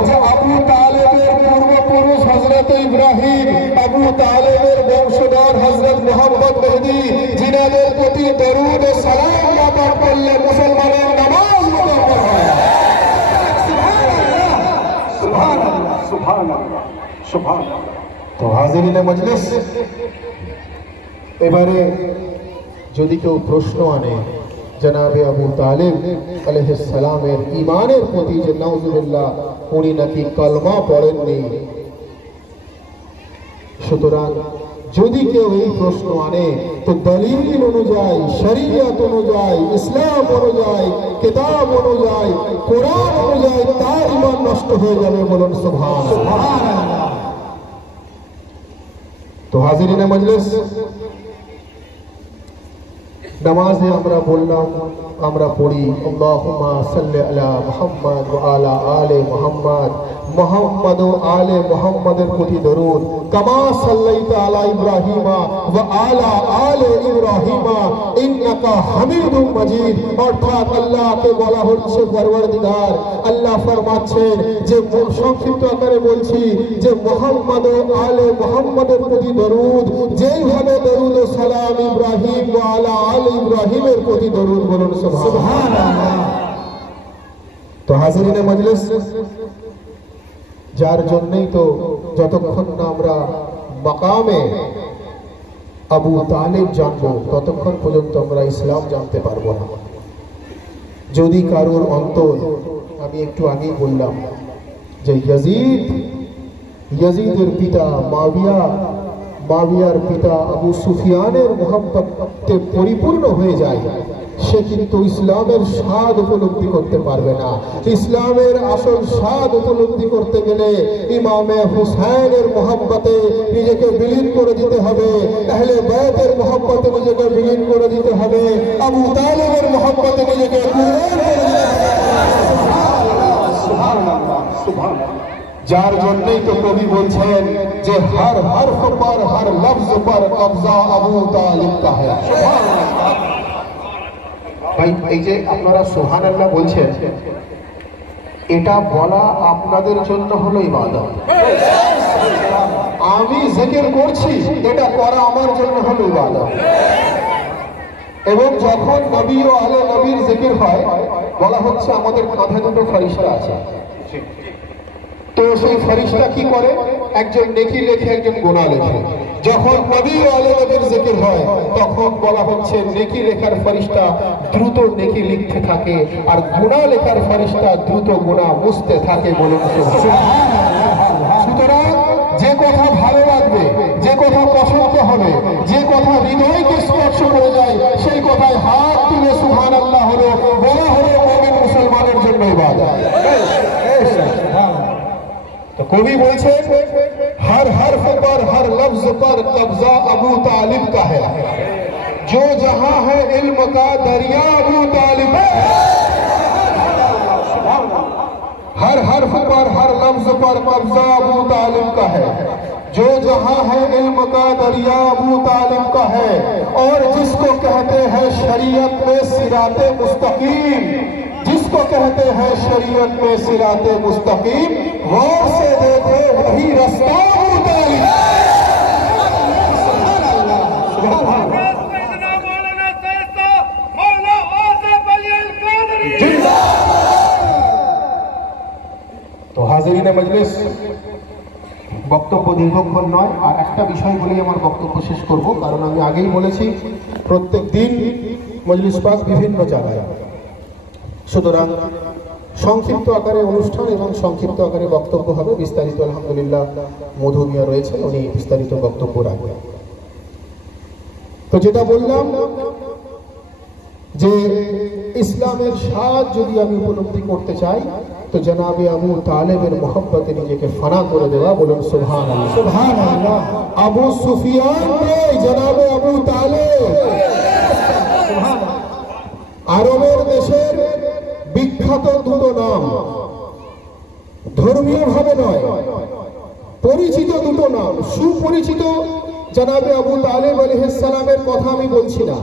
যে আবু তালেবের পূর্বপুরুষ হযরত ইব্রাহিম, আবু তালেবের বংশধর হযরত মোহাম্মদ মেহেদি, জিনাদের প্রতি দরুদ ও সালাম না পাঠ করলে মুসলমানের নামাজ মুকম্মল হয় না। সুবহানাল্লাহ, সুবহানাল্লাহ, সুবহানাল্লাহ, সুবহানাল্লাহ। তো হাজিরিনে মজলিস, এবারে যদি কেউ প্রশ্ন আনে জনাবে আবু তালেব আলাইহিস সালামের ঈমানের প্রতি যে নাউজুবিল্লাহ উনি নাকি কলমা পড়েননি, সুতরাং যদি কেউ এই প্রশ্ন আনে তো দলিল অনুযায়ী, শরীয়ত অনুযায়ী, ইসলাম অনুযায়ী, কিতাব অনুযায়ী, কোরআন অনুযায়ী তার ঈমান নষ্ট হয়ে যাবে, বলুন সুবহানাল্লাহ। তো হাজিরিনে মজলিস, নামাজে আমরা বললাম, আমরা পড়ি আল্লাহুম্মা সাল্লি আলা মুহাম্মাদ ওয়া আলা আলি মুহাম্মাদ, মুহাম্মদ ও আলে মুহাম্মাদের প্রতি দরুদ। কামা সাল্লাইতা আলা ইব্রাহিমা ওয়া আলা আলি ইব্রাহিমা ইন্নাকা হামিদুম মাজিদ। অর্থাৎ আল্লাহকে বলা হচ্ছে পরওয়ারদিগার। আল্লাহ ফরমাচ্ছেন যে, সংক্ষিপ্ত আকারে বলছি যে মুহাম্মদ ও আলে মুহাম্মাদের প্রতি দরুদ, যেইভাবে দরুদ ও সালাম ইব্রাহিম ওয়া আলা আলি ইব্রাহিমের প্রতি দরুদ, বলুন সুবহানাল্লাহ। তো হাজিরিনে মজলিস, যার জন্যই তো যতক্ষণ না আমরা মাকামে আবু তালেব জানবো ততক্ষণ পর্যন্ত আমরা ইসলাম জানতে পারবো না। যদি কারোর অন্তর, আমি একটু আগেই বললাম যে ইয়াজিদের পিতা মাবিয়ার পিতা আবু সুফিয়ানের মোহাম্মতে পরিপূর্ণ হয়ে যায়, সে কিন্তু ইসলামের স্বাদ উপলব্ধি করতে পারবে না। ইসলামের আসল স্বাদ উপলব্ধি করতে গেলে ইমামে হুসাইনের মোহাম্মতে নিজেকে বিলীন করে দিতে হবে, আহলে বাইতের মোহাম্মতে নিজেকে বিলীন করে দিতে হবে, আবু তালেবের মোহাম্মতে নিজেকে কুরবান করে দিতে হবে। যার জন্যই তো কবি বলছেন যে হর হরফ পর হর লফজ পর কবজা আবু তালিব কা है। ভাই এই যে আপনারা সুবহানাল্লাহ বলছেন, এটা বলা আপনাদের জন্য হলো ইবাদত। আমি জিকির করছি, এটা করা আমার জন্য হলো ইবাদত। এবং যখন নবী ও আলে নবীর জিকির হয়, বলা হচ্ছে আমাদের কাঁধে দুটো ফেরেশতা আছে। তো সেই ফেরেশতা কি করে? একজন নেকি লেখে, একজন গুনাহ লেখে। যখন নবী ও আলে নবীর জিকির হয়, তখন বলা হচ্ছে নেকি লেখার ফেরেশতা দ্রুত নেকি লিখতে থাকে, আর গুনাহ লেখার ফেরেশতা দ্রুত গুনাহ মুছতে থাকে। বলুন সুবহানাল্লাহ। সুতরাং যে কথা ভালো লাগবে, যে কথা পছন্দ হবে, যে কথা হৃদয়কে স্পর্শ করে যায়, সেই কথায় হাত তুলে সুবহানাল্লাহ হলো বলা হলো মুমিন মুসলমানের জন্য ইবাদত। तो कवि बोलছে हर हर्फ पर हर लफ्ज पर कब्जा अबू तालिब का है, जो जहां है इल्म का दरिया अबू तालिब है। हर हर्फ पर हर लफ्ज पर कब्जा अबू तालिब का है, जो जहां है इल्म का दरिया अबू तालिब का है। और जिसको कहते हैं शरीयत में सिराते मुस्तकीम, जिसको कहते हैं शरीयत में सिराते मुस्तकीम, गौर से देखो वही रास्ता अबू तालिब। তো হাজিরিনে মজলিস, বক্তব্য দীর্ঘক্ষণ নয়, আর একটা বিষয় বলেই আমার বক্তব্য শেষ করব, কারণ আমি আগেই বলেছি প্রত্যেক দিন মজলিস পাক বিভিন্ন জায়গায়। সুতরাং সংক্ষিপ্ত আকারে অনুষ্ঠান এবং সংক্ষিপ্ত আকারে বক্তব্য হবে। বিস্তারিত আলহামদুলিল্লাহ মধু মিয়া রয়েছে, উনি বিস্তারিত বক্তব্য রাখবেন। তো যেটা বললাম যে ইসলামের স্বাদ যদি আমি উপলব্ধি করতে চাই, তো জনাবে আবু তালেবের মোহাব্বতে নিজেকে ফানা করে দেওয়া। বলুন সুবহানাল্লাহ। সুবহানাল্লাহ। আবু সুফিয়ান নয়, জনাবে আবু তালেব। আরবের দেশের বিখ্যাত দুটো নাম, ধর্মীয় ভাবে নয়, পরিচিত দুটো নাম, সুপরিচিত। জনাবে আবু তালেব আলাইহিস সালামের কথা আমি বলছি না,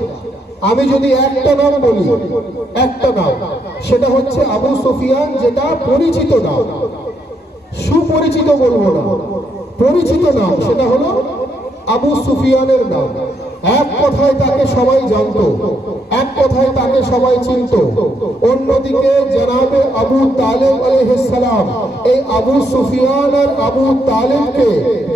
আমি যদি একটা নাম বলি, একটা নাম, সেটা হচ্ছে আবু সুফিয়ান, যেটা পরিচিত নাম। সুপরিচিত বলবো না, পরিচিত নাম, সেটা হলো আবু সুফিয়ানের নাম। এক কথায় তাকে সবাই জানতো, এক কথায় তাকে সবাই চিনত। অন্যদিকে জনাবে আবু তালেব আলাইহিস সালাম, এই আবু সুফিয়ান আর আবু তালেবকে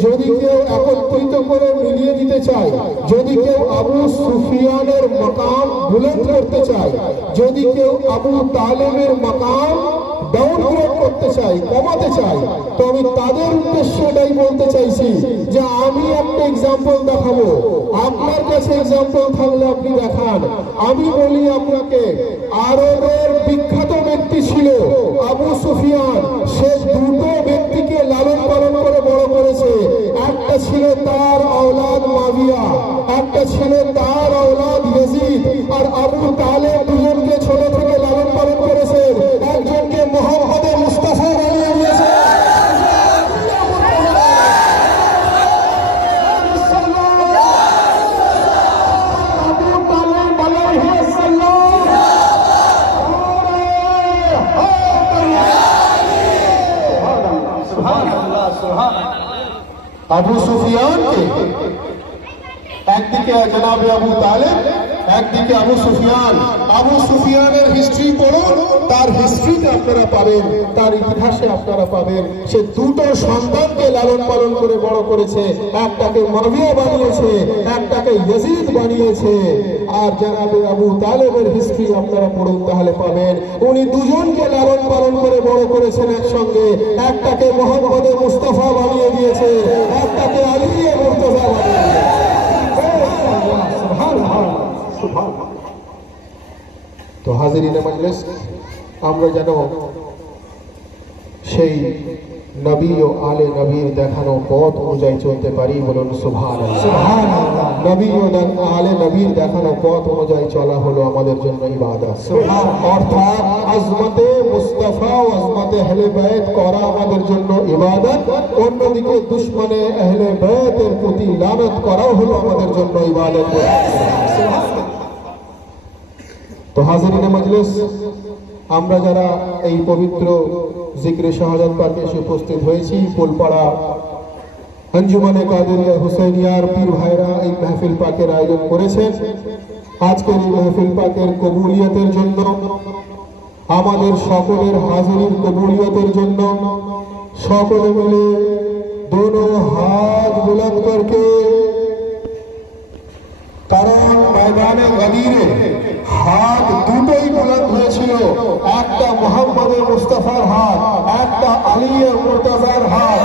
যদি কেউ একত্রিত করে মিলিয়ে দিতে চায়, যদি কেউ আবু সুফিয়ানের মাকাম বুলন্দ করতে চায়, যদি কেউ আবু তালেবের মাকাম ডাউনগ্রেড করতে চাই, কমাতে চাই, তো আমি তাদের উদ্দেশ্যে এটাই বলতে চাইছি যে আমি একটা এক্সাম্পল দেখাবো। আপনার কাছে এক্সাম্পল থাকলে আপনি দেখান। আমি বলি আপনাকে, আরবের বিখ্যাত ব্যক্তি ছিল আবু সুফিয়ান। সে দুটো ব্যক্তিকে লালন পালন করে বড় করেছে। একটা ছিল তার আওলাদ মাবিয়া, একটা ছিল তার আওলাদ ইয়াজিদ। আর আবু তালেব দুজনকে ছোট থেকে লালন পালন করেছে। একজনকে মোহাম্মদে মুস্তাফা বানিয়ে দিয়েছে, আবু সুফিয়ানকে একদিকে জনাবে আবু তালেব একদিকে আবু সুফিয়ানের হিস্ট্রি পড়ুন, তার হিস্ট্রিতে আপনারা পাবেন, তার ইতিহাসে আপনারা পাবেন সে দুটো সন্তানকে লালন পালন করে বড় করেছে, একটাকে মুআবিয়া বানিয়েছে, একটাকে ইয়াজিদ বানিয়েছে। আর জানাবে আবু তালেবের হিস্ট্রি আপনারা পড়ুন, তাহলে পাবেন উনি দুজনকে লালন পালন করে বড় করেছেন একসঙ্গে, একটাকে মোহাম্মদ মুস্তাফা বানিয়ে দিয়েছে, একটাকে আলী মুর্তজা বানিয়ে দিয়েছে। তো হাজিরিনে মজলিস, আমরা যেন সেই নবী ও আলে নবীর দেখানো পথ অনুযায়ী চলতে পারি, বলুন সুবহানাল্লাহ। নবী ও আলে নবীর দেখানো পথ অনুযায়ী চলা হলো আমাদের জন্য ইবাদত। অর্থাৎ আজমতে মুস্তাফা ও আজমতে আহলে বাইত করা আমাদের জন্য ইবাদত, অন্যদিকে দুশমনে আহলে বাইতের প্রতি লানত করাও হলো আমাদের জন্য ইবাদত। তো হাজিরিনে মজলিস, আমরা যারা এই পবিত্র জিক্রে শাহাদাত পাকে এসে উপস্থিত হয়েছি, পোলপাড়া আঞ্জুমানে কাদেরিয়া হুসাইনিয়ার পীর ভাইরা এই মাহফিল পাকের আয়োজন করেছেন। আজকের এই মাহফিল পাকের কবুলিয়তের জন্য, আমাদের সকলের হাজিরির কবুলিয়তের জন্য সকলে মিলে দোনো হাত বুলন্দ করকে, কারণ ময়দানে গদিরে হাত দুটোই বুলন্দ হয়েছিল, একটা মোহাম্মদ মুস্তাফার হাত, একটা আলী মুর্তজার হাত।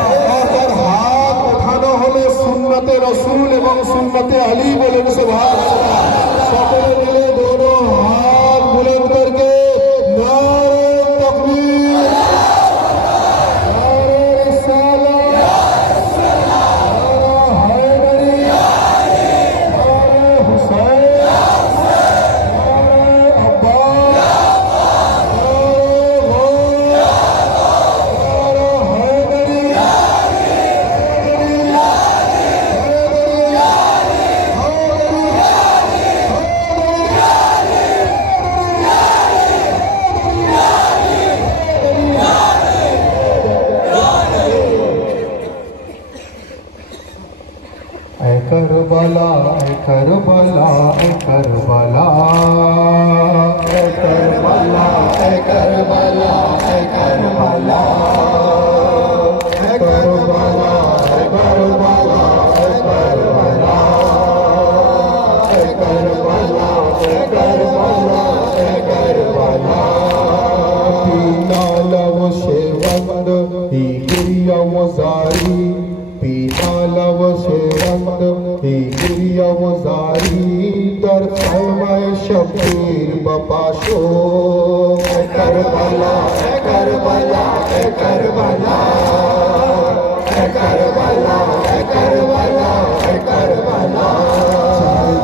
তার হাত ওঠানো হলে সুন্নতে রসুল এবং সুন্নতে আলী, বলেন সুবহানাল্লাহ। সকলে মিলে দোনো হাত বুলন্দ করকে নারে তাকবীর, নারে রিসালাত, নারে হায়দারি, নারে হুসাইন, নারে আব্বাস, নারে হায়দারি, ऐ करबला, ऐ करबला, ऐ करबला, ऐ करबला, ऐ करबला, ऐ करबला, ऐ करबला, ऐ करबला, ऐ करबला, ऐ करबला, ऐ करबला, ऐ करबला। पीना लव शेवंद ही गिरिया वजारी, पीना लव शेवंद ही गिरिया वजारी, दर खैमाए शबीर बपाशो। ऐ करबला, ऐ करबला, ऐ करबला, ऐ करबला, ऐ करबला, ऐ करबला।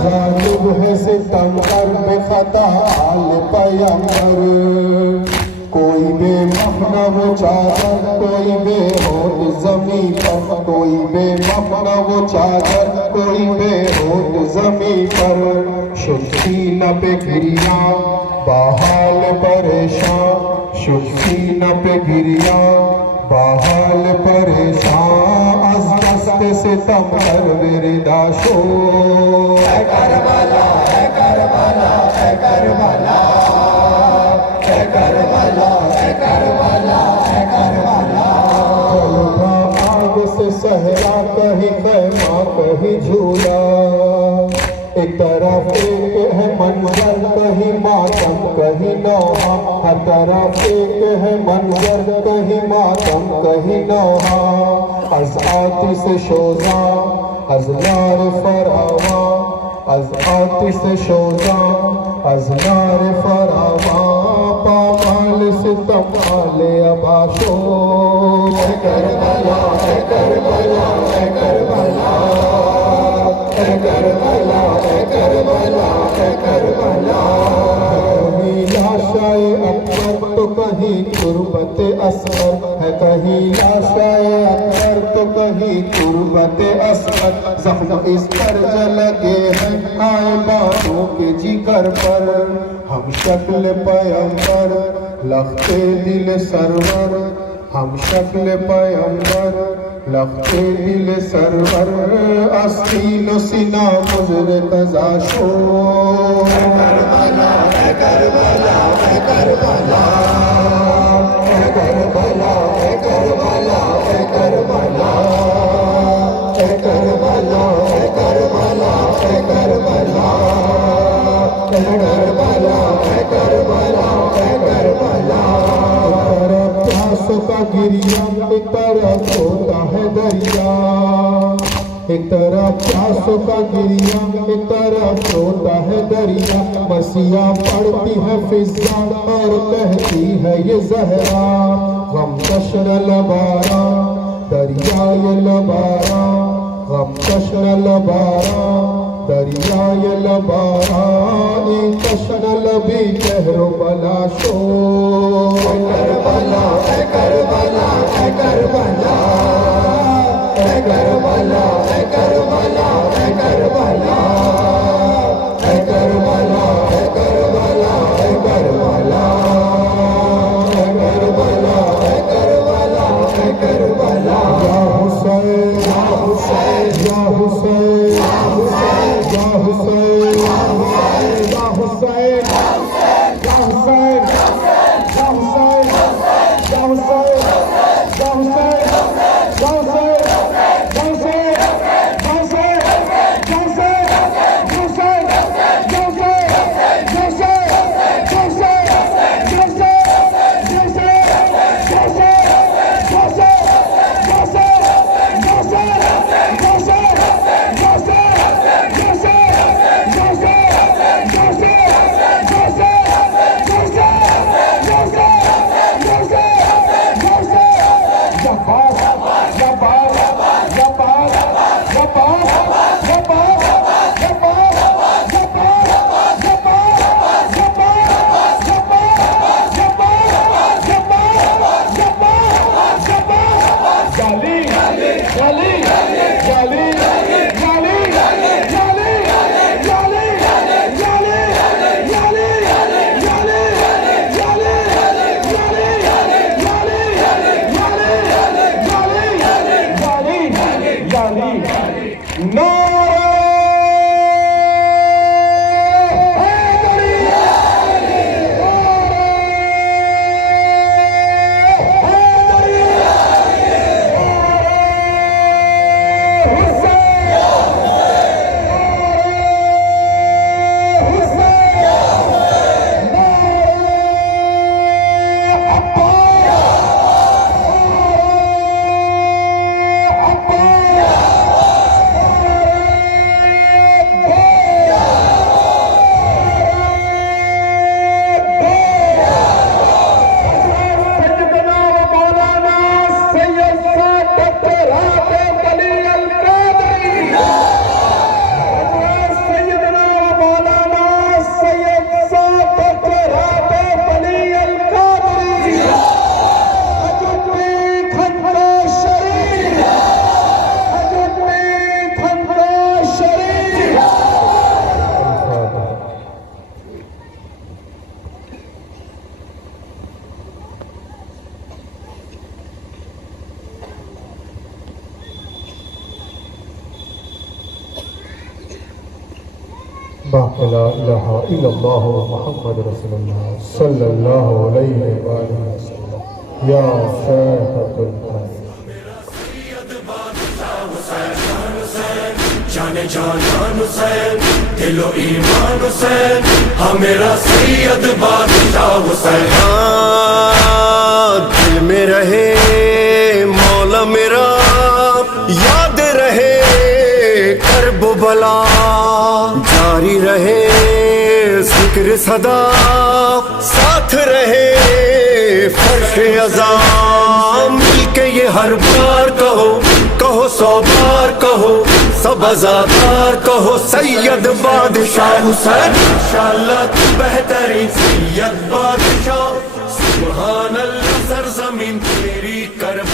जानिब है सितम कर बेखता आल पैगंबर, कोई बेमहना वो चादर, कोई बेहोद ज़मीं पर, कोई बेमहना वो चादर, कोई बेहोद ज़मीं पर। शुद्धी न पे गिरिया बाहाल परेशान, शुद्धी न पे गिरिया बाहाल परेशान, अज दस्त से तम कर विरदाशो। ऐ करबला, ऐ करबला, ऐ करबला, ऐ करबला, ऐ करबला, ऐ करबला। आग से सहरा कहीं खैमा कहीं झूला, एक तरफ एक है मंजर कहीं मातम कहीं नौहा, हर तरफ एक है मंजर कहीं मातम कहीं नौहा। अज आतिश शोजा अज नार फरावा, अज आतिश शोजा अज नार फरावा, पामाल सितम आले अबाशो। ऐ करबला, ऐ करबला, ऐ करबला, ऐ करबला, ऐ करबला, ऐ करबला। कहीं लाशाए अकबर तो कहीं तुरबत असगर है, कहीं लाशाए अकबर तो कहीं तुरबत असगर। जख्म इस पर लगे हैं आए बातों के जिगर पर, हम शक्ल पैगंबर लखते दिल सरवर, ہم شکل پیمبر لخت دل سرور آستین و سینہ مزر تزا شور کربلا اے کربلا اے کربلا اے کربلا اے کربلا اے کربلا اے کربلا اے کربلا اے کربلا اے کربلا اے کربلا اے کربلا پیاسوں کا گریا ایک طرف ہوتا ہے دریا ایک طرف پیاسوں کا گریا ایک طرف ہوتا ہے دریا مسیح پڑتی ہے فضا اور کہتی ہے یہ زہرا غم کشن لبارا دریائے لبارا غم کشن لبارا دریائے لبارا این کشن لبی کہر و بلا شور کربلا اے کربلا اے کربلا اے کربلا اے کربلا اے کربلا اے کربلا اے کربلا اے کربلا اے کربلا اے کربلا اے کربلا یا حسین یا حسین یا حسین یا حسین یا حسین یا حسین یا حسین باقی لا الہ الا اللہ محمد رسول اللہ صلی اللہ علیہ وآلہ وسلم یا شیخ القرآن جان جانان حسین دل و ایمان حسین ہاں میرا سید بادشاہ حسین دل میں رہے مولا میرا یاد رہے کرب و بلا جاری رہے ذکر صدا ساتھ رہے فرش عظام مل کے یہ ہر بار کہو کہو سو بار کہو سب ازادار کہو سید بادشاہ حسین انشاءاللہ تو بہترین سید بادشاہ سبحان اللہ سرزمین تیری کرب